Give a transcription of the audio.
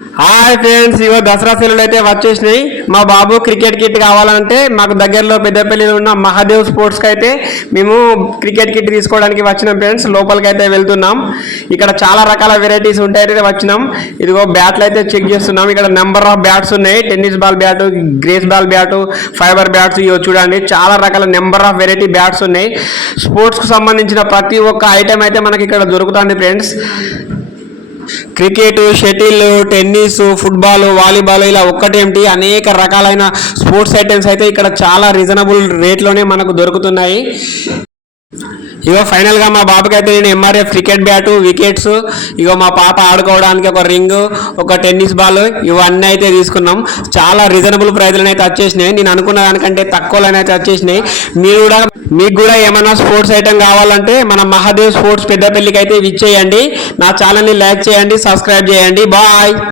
Hi friends, ఇగో దసరా సెలవులు అయితే వచ్చేసినాయి. మా బాబు క్రికెట్ కిట్ కావాలంటే మాకు దగ్గరలో పెద్దపల్లిలో ఉన్న మహాదేవ్ స్పోర్ట్స్కి అయితే మేము క్రికెట్ కిట్ తీసుకోవడానికి వచ్చినాం ఫ్రెండ్స్. లోపలికి అయితే వెళ్తున్నాం. ఇక్కడ చాలా రకాల వెరైటీస్ ఉంటాయి వచ్చినాం. ఇదిగో బ్యాట్లు అయితే చెక్ చేస్తున్నాం. ఇక్కడ నెంబర్ ఆఫ్ బ్యాట్స్ ఉన్నాయి. Tennis ball bat, grace ball bat, fibre bats. ఇవో చూడండి, చాలా రకాల నెంబర్ ఆఫ్ వెరైటీ బ్యాట్స్ ఉన్నాయి. స్పోర్ట్స్కి సంబంధించిన ప్రతి ఒక్క ఐటెం అయితే మనకి ఇక్కడ దొరుకుతుంది friends. Cricket, shuttle, tennis, football, volleyball ఇలా ఒక్కటేమిటి అనేక రకాలైన స్పోర్ట్స్ ఐటమ్స్ అయితే ఇక్కడ చాలా రీజనబుల్ రేట్లోనే మనకు దొరుకుతున్నాయి. ఇగో ఫైనల్గా మా బాబుకి అయితే నేను ఎంఆర్ఎఫ్ క్రికెట్ బ్యాటు, వికెట్స్, ఇగో మా పాప ఆడుకోవడానికి ఒక రింగ్, ఒక టెన్నిస్ బాల్, ఇవన్నీ అయితే తీసుకున్నాం. చాలా రీజనబుల్ ప్రైజ్లను అయితే వచ్చేసినాయి. నేను అనుకున్న దానికంటే తక్కువలోనే అయితే వచ్చేసినాయి. మీకు కూడా ఏమైనా స్పోర్ట్స్ ఐటమ్ కావాలంటే మన మహాదేవ్ స్పోర్ట్స్ పెద్దపల్లికి అయితే విచ్చేయండి. నా ఛానల్ని లైక్ చేయండి, సబ్స్క్రైబ్ చేయండి. బాయ్.